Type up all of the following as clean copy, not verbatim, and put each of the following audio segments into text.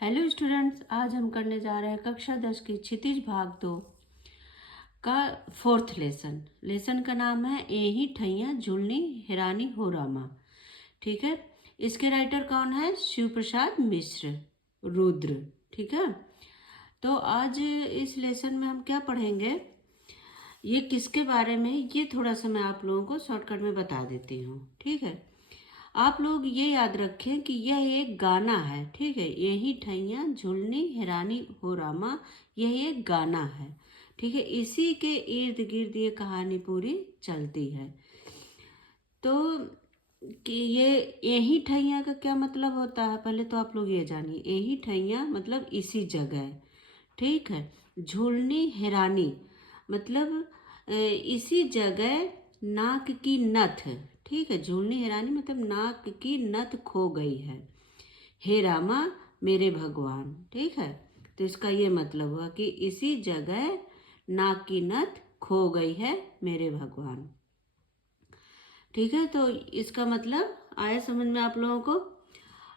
Hello students, आज हम करने जा रहे हैं कक्षा 10 की क्षितिज भाग 2 का फोर्थ लेसन का नाम है एही ठैया झुलनी हिरानी हो रामा। ठीक है, इसके राइटर कौन है? शिव प्रसाद मिश्र, रुद्र। ठीक है, तो आज इस लेसन में हम क्या पढ़ेंगे, ये किसके बारे में, ये थोड़ा सा मैं आप लोगों को शॉर्टकट में बता देती हूँ। ठीक है, आप लोग ये याद रखें कि यह एक गाना है। ठीक है, यही ठैया झुलनी हिरानी हो रामा, यह एक गाना है। ठीक है, इसी के इर्द गिर्द ये कहानी पूरी चलती है। तो कि ये यही ठैया का क्या मतलब होता है, पहले तो आप लोग ये जानिए। यही ठैया मतलब इसी जगह। ठीक है, झुलनी हिरानी मतलब इसी जगह नाक की नथ। ठीक है, झुलनी हिरानी मतलब नाक की नथ खो गई है। हे रामा मेरे भगवान। ठीक है, तो इसका ये मतलब हुआ कि इसी जगह नाक की नथ खो गई है मेरे भगवान। ठीक है, तो इसका मतलब आया समझ में आप लोगों को।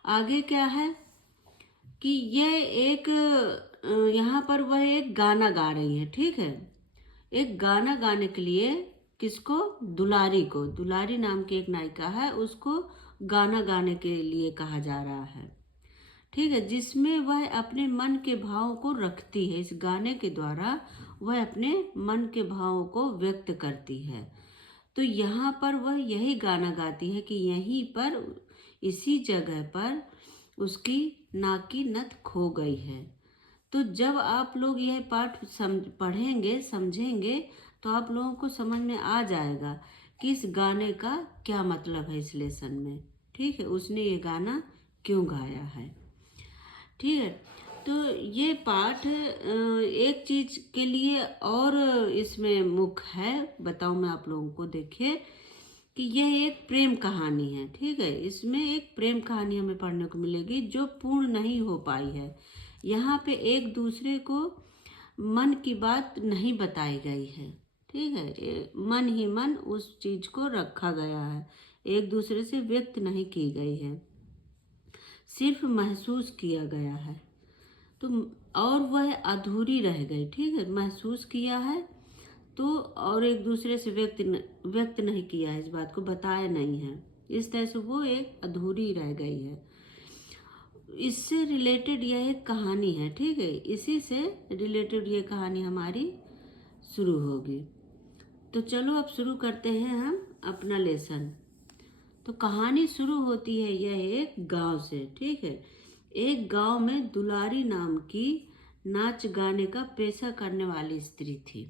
आगे क्या है कि यह एक यहाँ पर वह एक गाना गा रही है। ठीक है, एक गाना गाने के लिए किसको? दुलारी को। दुलारी नाम की एक नायिका है, उसको गाना गाने के लिए कहा जा रहा है। ठीक है, जिसमें वह अपने मन के भावों को रखती है। इस गाने के द्वारा वह अपने मन के भावों को व्यक्त करती है। तो यहाँ पर वह यही गाना गाती है कि यहीं पर इसी जगह पर उसकी नाक की नथ खो गई है। तो जब आप लोग यह पाठ पढ़ेंगे समझेंगे तो आप लोगों को समझ में आ जाएगा कि इस गाने का क्या मतलब है इस लेसन में। ठीक है, उसने ये गाना क्यों गाया है। ठीक है, तो ये पाठ एक चीज के लिए और इसमें मुख्य है, बताऊं मैं आप लोगों को। देखिए कि यह एक प्रेम कहानी है। ठीक है, इसमें एक प्रेम कहानी हमें पढ़ने को मिलेगी जो पूर्ण नहीं हो पाई है। यहाँ पे एक दूसरे को मन की बात नहीं बताई गई है। ठीक है, मन ही मन उस चीज को रखा गया है, एक दूसरे से व्यक्त नहीं की गई है, सिर्फ महसूस किया गया है। तो और वह अधूरी रह गई। ठीक है, महसूस किया है तो, और एक दूसरे से व्यक्त नहीं किया है, इस बात को बताया नहीं है, इस तरह से वो एक अधूरी रह गई है। इससे रिलेटेड यह एक कहानी है। ठीक है, इसी से रिलेटेड ये कहानी हमारी शुरू होगी। तो चलो अब शुरू करते हैं हम अपना लेसन। तो कहानी शुरू होती है यह एक गांव से। ठीक है, एक गांव में दुलारी नाम की नाच गाने का पेशा करने वाली स्त्री थी।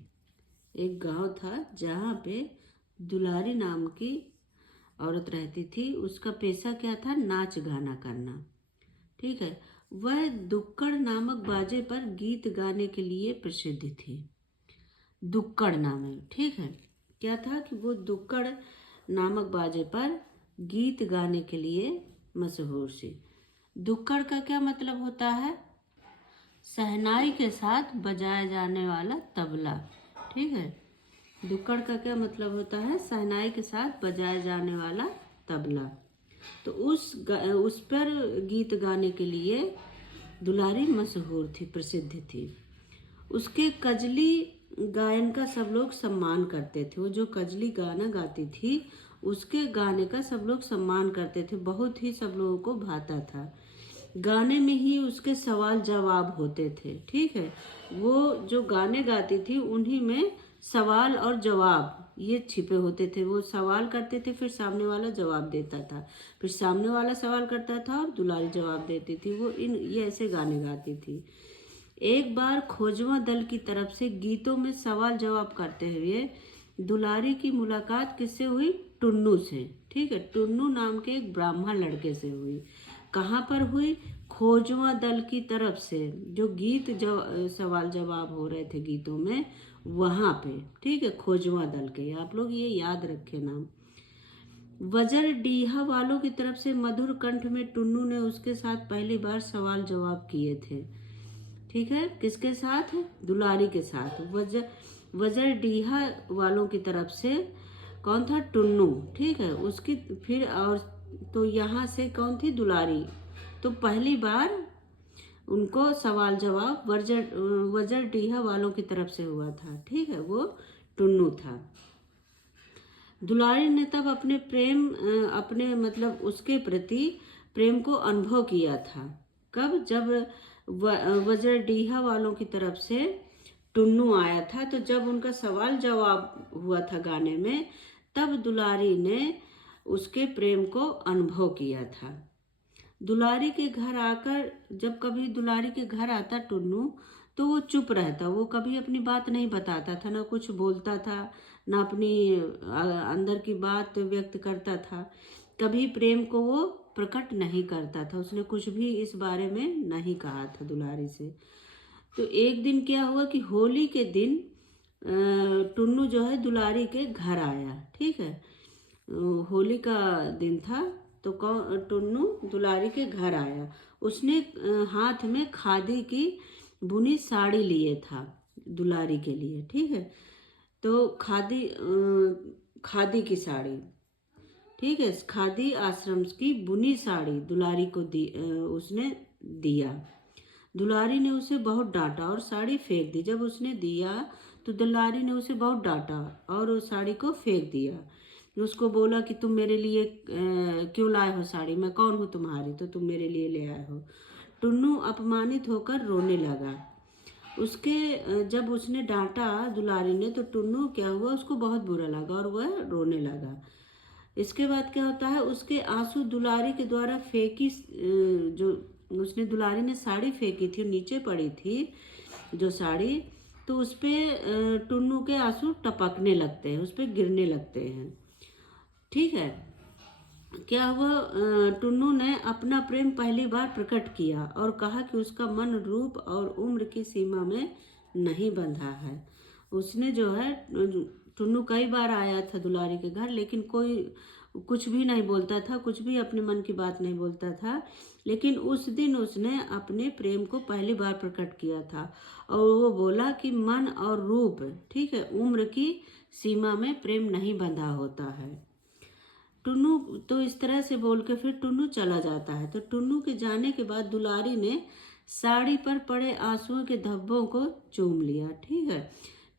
एक गांव था जहाँ पे दुलारी नाम की औरत रहती थी। उसका पेशा क्या था? नाच गाना करना। ठीक है, वह दुक्कड़ नामक बाजे पर गीत गाने के लिए प्रसिद्ध थी। दुक्कड़ नाम है। ठीक है, क्या था कि वो दुक्कड़ नामक बाजे पर गीत गाने के लिए मशहूर थी। दुक्कड़ का क्या मतलब होता है? शहनाई के साथ बजाया जाने वाला तबला। ठीक है, दुक्कड़ का क्या मतलब होता है? शहनाई के साथ बजाया जाने वाला तबला। तो उस पर गीत गाने के लिए दुलारी मशहूर थी, प्रसिद्ध थी। उसके कजली गायन का सब लोग सम्मान करते थे। वो जो कजली गाना गाती थी उसके गाने का सब लोग सम्मान करते थे, बहुत ही सब लोगों को भाता था। गाने में ही उसके सवाल जवाब होते थे। ठीक है, वो जो गाने गाती थी उन्हीं में सवाल और जवाब ये छिपे होते थे। वो सवाल करते थे, फिर सामने वाला जवाब देता था, फिर सामने वाला सवाल करता था और दुलारी जवाब देती थी। वो ये ऐसे गाने गाती थी। एक बार खोजवा दल की तरफ से गीतों में सवाल जवाब करते हुए दुलारी की मुलाकात किससे हुई? टुन्नू से। ठीक है, टुन्नू नाम के एक ब्राह्मण लड़के से हुई। कहाँ पर हुई? खोजवा दल की तरफ से, जो सवाल जवाब हो रहे थे गीतों में, वहाँ पे। ठीक है, खोजवा दल के, आप लोग ये याद रखे नाम। वजर डीहा वालों की तरफ से मधुर कंठ में टुन्नू ने उसके साथ पहली बार सवाल जवाब किए थे। ठीक है, किसके साथ? दुलारी के साथ। वजर डीहा वालों की तरफ से कौन था? टुन्नू। ठीक है, उसकी फिर और तो यहाँ से कौन थी? दुलारी। तो पहली बार उनको सवाल जवाब वजरडीहा वालों की तरफ से हुआ था। ठीक है, वो टुन्नू था। दुलारी ने तब अपने मतलब उसके प्रति प्रेम को अनुभव किया था। कब? जब वजरडीहा वालों की तरफ से टुन्नू आया था, तो जब उनका सवाल जवाब हुआ था गाने में, तब दुलारी ने उसके प्रेम को अनुभव किया था। दुलारी के घर आकर, जब कभी दुलारी के घर आता टुन्नू, तो वो चुप रहता, वो कभी अपनी बात नहीं बताता था, ना कुछ बोलता था, ना अपनी अंदर की बात व्यक्त करता था। कभी प्रेम को वो प्रकट नहीं करता था, उसने कुछ भी इस बारे में नहीं कहा था दुलारी से। तो एक दिन क्या हुआ कि होली के दिन टुन्नू जो है दुलारी के घर आया। ठीक है, होली का दिन था, तो टुन्नू दुलारी के घर आया। उसने हाथ में खादी की बुनी साड़ी लिए था दुलारी के लिए। ठीक है, तो खादी की साड़ी, ठीक है, खादी आश्रम की बुनी साड़ी दुलारी को उसने दिया। दुलारी ने उसे बहुत डांटा और साड़ी फेंक दी। जब उसने दिया तो दुलारी ने उसे बहुत डांटा और उस साड़ी को फेंक दिया। उसको बोला कि तुम मेरे लिए क्यों लाए हो साड़ी, मैं कौन हूँ तुम्हारी, तो तुम मेरे लिए ले आए हो। टुन्नू अपमानित होकर रोने लगा। जब उसने डांटा दुलारी ने, तो टुन्नू क्या हुआ, उसको बहुत बुरा लगा और वह रोने लगा। इसके बाद क्या होता है, उसके आंसू दुलारी के द्वारा फेंकी जो उसने दुलारी ने साड़ी फेंकी थी, नीचे पड़ी थी जो साड़ी, तो उस पे टुन्नू के आंसू टपकने लगते हैं, उस पे गिरने लगते हैं। ठीक है, क्या हुआ, टुन्नू ने अपना प्रेम पहली बार प्रकट किया और कहा कि उसका मन रूप और उम्र की सीमा में नहीं बंधा है। उसने जो है, टुन्नू कई बार आया था दुलारी के घर, लेकिन कोई कुछ भी नहीं बोलता था, कुछ भी अपने मन की बात नहीं बोलता था। लेकिन उस दिन उसने अपने प्रेम को पहली बार प्रकट किया था और वो बोला कि मन और रूप, ठीक है, उम्र की सीमा में प्रेम नहीं बंधा होता है। टुन्नू तो इस तरह से बोल के फिर टुन्नू चला जाता है। तो टुन्नू के जाने के बाद दुलारी ने साड़ी पर पड़े आंसुओं के धब्बों को चूम लिया। ठीक है,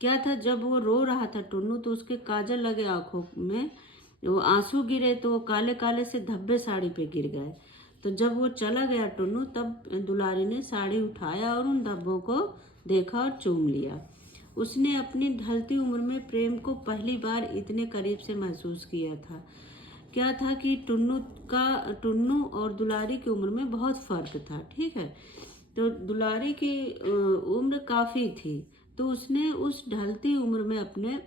क्या था, जब वो रो रहा था टुन्नू, तो उसके काजल लगे आंखों में वो आंसू गिरे, तो वो काले काले से धब्बे साड़ी पे गिर गए। तो जब वो चला गया टुन्नू, तब दुलारी ने साड़ी उठाया और उन धब्बों को देखा और चूम लिया। उसने अपनी ढलती उम्र में प्रेम को पहली बार इतने करीब से महसूस किया था। क्या था कि टुन्नू और दुलारी की उम्र में बहुत फर्क था। ठीक है, तो दुलारी की उम्र काफ़ी थी, तो उसने उस ढलती उम्र में अपने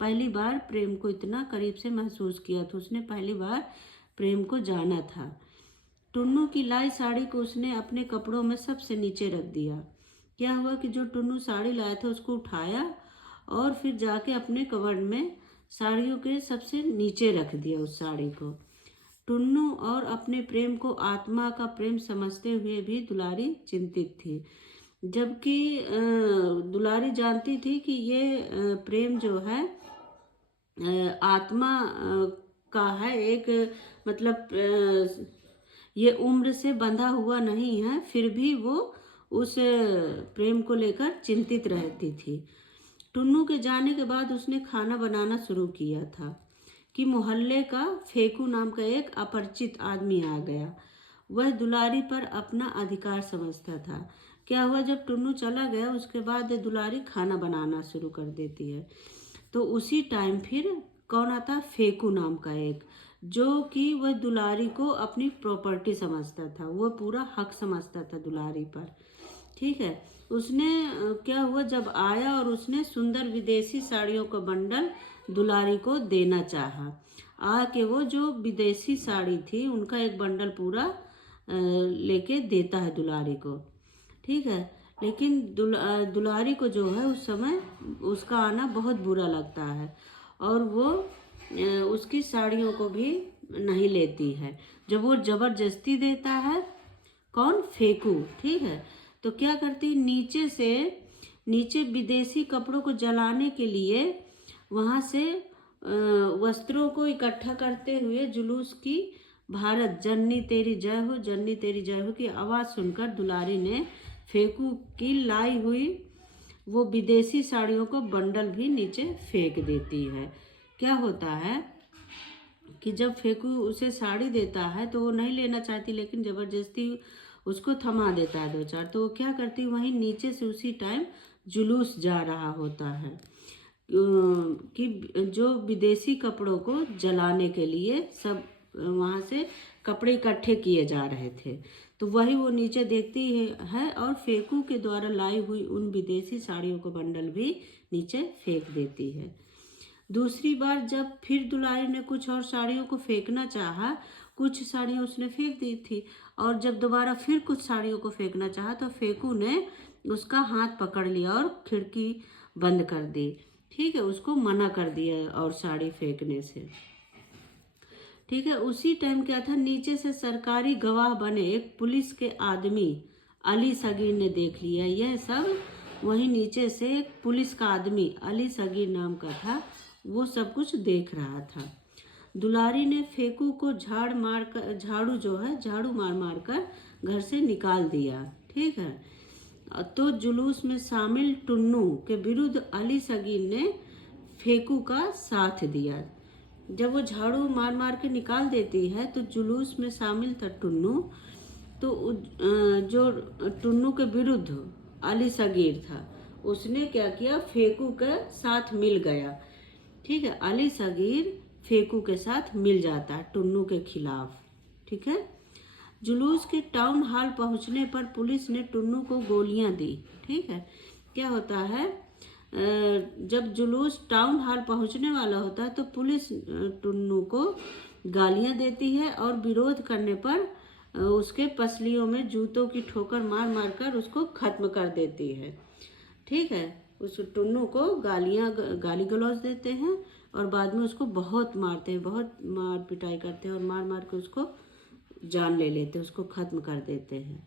पहली बार प्रेम को इतना करीब से महसूस किया था, उसने पहली बार प्रेम को जाना था। टुन्नू की लाई साड़ी को उसने अपने कपड़ों में सबसे नीचे रख दिया। क्या हुआ कि जो टुन्नू साड़ी लाया था उसको उठाया और फिर जाके अपने कबर्ड में साड़ियों के सबसे नीचे रख दिया उस साड़ी को। टुन्नू और अपने प्रेम को आत्मा का प्रेम समझते हुए भी दुलारी चिंतित थी, जबकि दुलारी जानती थी कि ये प्रेम जो है आत्मा का है, एक मतलब ये उम्र से बंधा हुआ नहीं है। फिर भी वो उस प्रेम को लेकर चिंतित रहती थी। टुन्नू के जाने के बाद उसने खाना बनाना शुरू किया था कि मोहल्ले का फेकू नाम का एक अपरिचित आदमी आ गया। वह दुलारी पर अपना अधिकार समझता था। क्या हुआ, जब टुन्नू चला गया उसके बाद दुलारी खाना बनाना शुरू कर देती है। तो उसी टाइम फिर कौन आता, फेकू नाम का एक, जो कि वह दुलारी को अपनी प्रॉपर्टी समझता था, वह पूरा हक समझता था दुलारी पर। ठीक है, उसने क्या हुआ, जब आया और उसने सुंदर विदेशी साड़ियों का बंडल दुलारी को देना चाहा। आके वो जो विदेशी साड़ी थी उनका एक बंडल पूरा लेके देता है दुलारी को। ठीक है, लेकिन दुलारी को जो है उस समय उसका आना बहुत बुरा लगता है और वो उसकी साड़ियों को भी नहीं लेती है। जब वो जबरदस्ती देता है, कौन, फेकू, ठीक है, तो क्या करती, नीचे विदेशी कपड़ों को जलाने के लिए वहाँ से वस्त्रों को इकट्ठा करते हुए जुलूस की भारत जननी तेरी जय हो, जननी तेरी जय हो की आवाज़ सुनकर दुलारी ने फेंकू की लाई हुई वो विदेशी साड़ियों को बंडल भी नीचे फेंक देती है। क्या होता है कि जब फेंकू उसे साड़ी देता है तो वो नहीं लेना चाहती, लेकिन ज़बरदस्ती उसको थमा देता है दो चार, तो वो क्या करती है, वहीं नीचे से उसी टाइम जुलूस जा रहा होता है कि जो विदेशी कपड़ों को जलाने के लिए सब वहाँ से कपड़े इकट्ठे किए जा रहे थे। तो वही वो नीचे देखती है और फेंकू के द्वारा लाई हुई उन विदेशी साड़ियों को बंडल भी नीचे फेंक देती है। दूसरी बार जब फिर दुलारी ने कुछ और साड़ियों को फेंकना चाहा, कुछ साड़ियाँ उसने फेंक दी थी, और जब दोबारा फिर कुछ साड़ियों को फेंकना चाहा तो फेंकू ने उसका हाथ पकड़ लिया और खिड़की बंद कर दी। ठीक है, उसको मना कर दिया और साड़ी फेंकने से। ठीक है, उसी टाइम क्या था, नीचे से सरकारी गवाह बने एक पुलिस के आदमी अली सगीर ने देख लिया यह सब। वहीं नीचे से एक पुलिस का आदमी अली सगीर नाम का था, वो सब कुछ देख रहा था। दुलारी ने फेंकू को झाड़ू जो है झाड़ू मार मार कर घर से निकाल दिया। ठीक है, तो जुलूस में शामिल टुन्नू के विरुद्ध अली सगीर ने फेंकू का साथ दिया। जब वो झाड़ू मार मार के निकाल देती है तो जुलूस में शामिल था टुन्नू, तो जो टुन्नू के विरुद्ध अली सगीर था उसने क्या किया, फेंकू के साथ मिल गया। ठीक है, अली सगीर फेंकू के साथ मिल जाता है टुन्नू के खिलाफ। ठीक है, जुलूस के टाउन हॉल पहुंचने पर पुलिस ने टुन्नू को गोलियां दी। ठीक है, क्या होता है, जब जुलूस टाउन हॉल पहुंचने वाला होता है तो पुलिस टुन्नू को गालियां देती है और विरोध करने पर उसके पसलियों में जूतों की ठोकर मार मार कर उसको खत्म कर देती है। ठीक है, उस टुन्नू को गाली गलौज देते हैं और बाद में उसको बहुत मारते हैं, बहुत मार पिटाई करते हैं और मार मार के उसको जान ले लेते हैं, उसको खत्म कर देते हैं।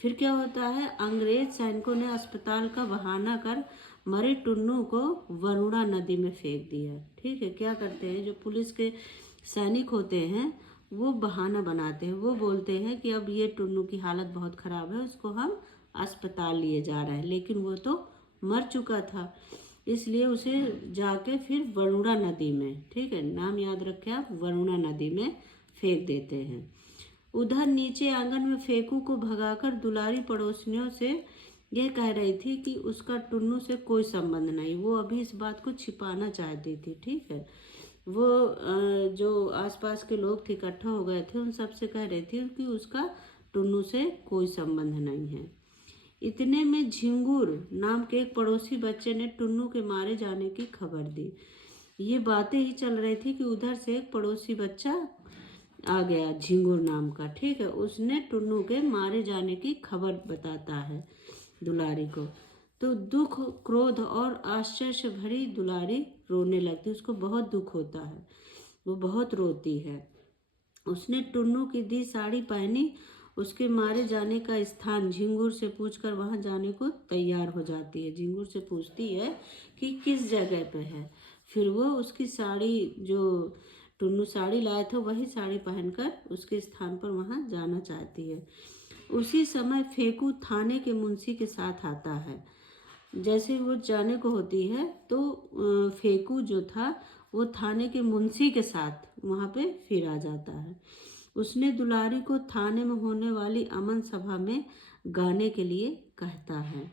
फिर क्या होता है, अंग्रेज सैनिकों ने अस्पताल का बहाना कर मरे टुन्नू को वरुणा नदी में फेंक दिया। ठीक है, क्या करते हैं, जो पुलिस के सैनिक होते हैं वो बहाना बनाते हैं, वो बोलते हैं कि अब ये टुन्नू की हालत बहुत ख़राब है, उसको हम अस्पताल लिए जा रहे हैं, लेकिन वो तो मर चुका था, इसलिए उसे जाके फिर वरुणा नदी में, ठीक है, नाम याद रखें आप, वरुणा नदी में फेंक देते हैं। उधर नीचे आंगन में फेंकू को भगाकर दुलारी पड़ोसियों से यह कह रही थी कि उसका टुन्नू से कोई संबंध नहीं, वो अभी इस बात को छिपाना चाहती थी। ठीक है, वो जो आसपास के लोग थे इकट्ठा हो गए थे, उन सब से कह रही थी कि उसका टुन्नू से कोई संबंध नहीं है। इतने में झिंगुर नाम के एक पड़ोसी बच्चे ने टुन्नू के मारे जाने की खबर दी। ये बातें ही चल रही थी कि उधर से एक पड़ोसी बच्चा आ गया, झिंगुर नाम का। ठीक है, उसने टुन्नू के मारे जाने की खबर बताता है दुलारी को। तो दुख, क्रोध और आश्चर्य से भरी दुलारी रोने लगती, उसको बहुत दुख होता है, वो बहुत रोती है। उसने टुन्नू की दी साड़ी पहनी, उसके मारे जाने का स्थान झिंगुर से पूछकर वहां जाने को तैयार हो जाती है। झिंगुर से पूछती है कि किस जगह पे है, फिर वो उसकी साड़ी, जो टुन्नू साड़ी लाया था वही साड़ी पहनकर उसके स्थान पर वहां जाना चाहती है। उसी समय फेंकू थाने के मुंशी के साथ आता है। जैसे वो जाने को होती है तो फेंकू जो था वो थाने के मुंशी के साथ वहाँ पे फिर आ जाता है। उसने दुलारी को थाने में होने वाली अमन सभा में गाने के लिए कहता है।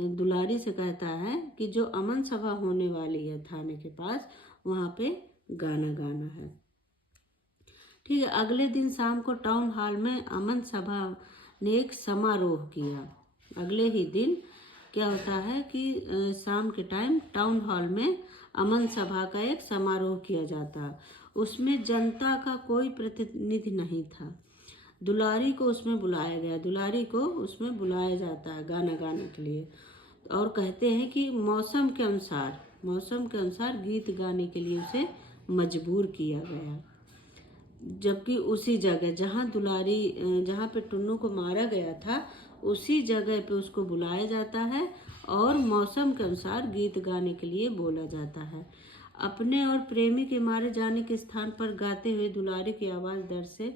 दुलारी से कहता है कि जो अमन सभा होने वाली है थाने के पास, वहाँ पे गाना गाना है। ठीक है, अगले दिन शाम को टाउन हॉल में अमन सभा ने एक समारोह किया। अगले ही दिन क्या होता है कि शाम के टाइम टाउन हॉल में अमन सभा का एक समारोह किया जाता। उसमें जनता का कोई प्रतिनिधि नहीं था। दुलारी को उसमें बुलाया गया, दुलारी को उसमें बुलाया जाता है गाना गाने के लिए, और कहते हैं कि मौसम के अनुसार गीत गाने के लिए उसे मजबूर किया गया। जबकि उसी जगह जहाँ पे टुन्नू को मारा गया था, उसी जगह पे उसको बुलाया जाता है और मौसम के अनुसार गीत गाने के लिए बोला जाता है। अपने और प्रेमी के मारे जाने के स्थान पर गाते हुए दुलारी की आवाज़ दर्द से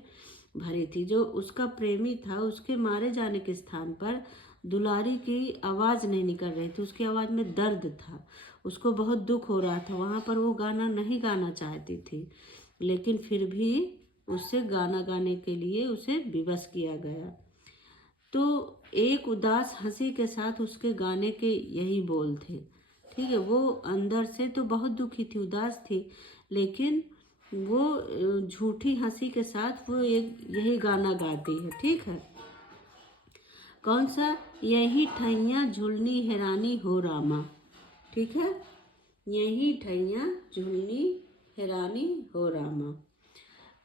भरी थी। जो उसका प्रेमी था उसके मारे जाने के स्थान पर दुलारी की आवाज़ नहीं निकल रही थी, उसकी आवाज़ में दर्द था, उसको बहुत दुख हो रहा था। वहाँ पर वो गाना नहीं गाना चाहती थी, लेकिन फिर भी उससे गाना गाने के लिए उसे विवश किया गया। तो एक उदास हंसी के साथ उसके गाने के यही बोल थे। ठीक है, वो अंदर से तो बहुत दुखी थी, उदास थी, लेकिन वो झूठी हंसी के साथ वो एक यही गाना गाती है। ठीक है, कौन सा? यही ठैया झुलनी हैरानी हो रामा। ठीक है, यही ठैया झुलनी हैरानी हो रामा।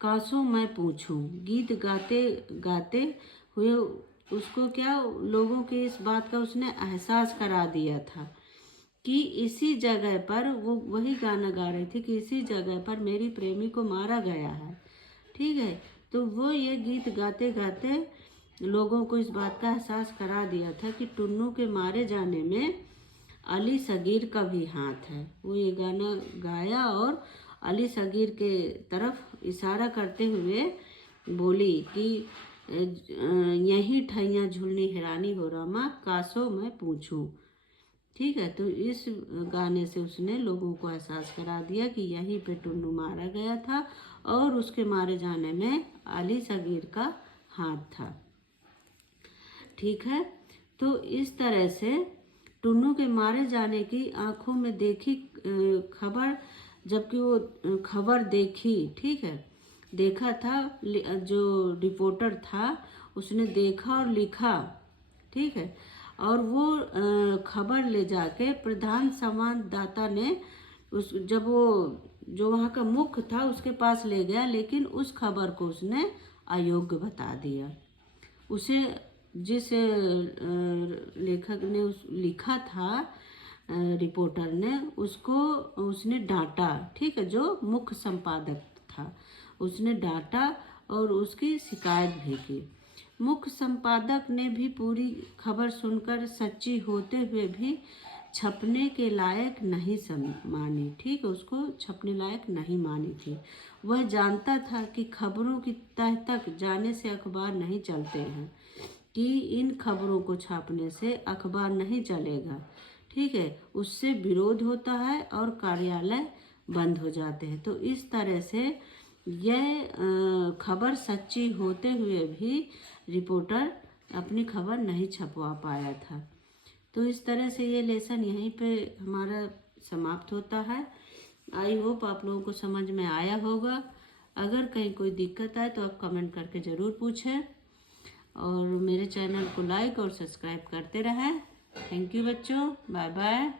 कासो मैं पूछूं, गीत गाते गाते हुए उसको क्या, लोगों के इस बात का उसने एहसास करा दिया था कि इसी जगह पर, वो वही गाना गा रही थी कि इसी जगह पर मेरी प्रेमी को मारा गया है। ठीक है, तो वो ये गीत गाते गाते लोगों को इस बात का एहसास करा दिया था कि टुन्नू के मारे जाने में अली सगीर का भी हाथ है। वो ये गाना गाया और अली सगीर के तरफ इशारा करते हुए बोली कि यही ठैया झुलनी हैरानी हो रामा, कासो मैं पूछूं। ठीक है, तो इस गाने से उसने लोगों को एहसास करा दिया कि यहीं पे टुन्नू मारा गया था और उसके मारे जाने में अली सगीर का हाथ था। ठीक है, तो इस तरह से टुन्नू के मारे जाने की आंखों में देखी खबर, जबकि वो खबर देखी, ठीक है, देखा था, जो रिपोर्टर था उसने देखा और लिखा। ठीक है, और वो खबर ले जाके प्रधान संवाददाता ने जब वो जो वहाँ का मुख्य था उसके पास ले गया, लेकिन उस खबर को उसने अयोग्य बता दिया। उसे जिस लेखक ने लिखा था, रिपोर्टर ने, उसको उसने डांटा। ठीक है, जो मुख्य संपादक था उसने डांटा और उसकी शिकायत भी की। मुख्य संपादक ने भी पूरी खबर सुनकर सच्ची होते हुए भी छपने के लायक नहीं मानी। ठीक है, उसको छपने लायक नहीं मानी थी। वह जानता था कि खबरों की तह तक जाने से अखबार नहीं चलते हैं, कि इन खबरों को छापने से अखबार नहीं चलेगा। ठीक है, उससे विरोध होता है और कार्यालय बंद हो जाते हैं। तो इस तरह से यह खबर सच्ची होते हुए भी रिपोर्टर अपनी खबर नहीं छपवा पाया था। तो इस तरह से ये लेसन यहीं पे हमारा समाप्त होता है। आई होप आप लोगों को समझ में आया होगा। अगर कहीं कोई दिक्कत आए तो आप कमेंट करके ज़रूर पूछें और मेरे चैनल को लाइक और सब्सक्राइब करते रहें। थैंक यू बच्चों, बाय बाय।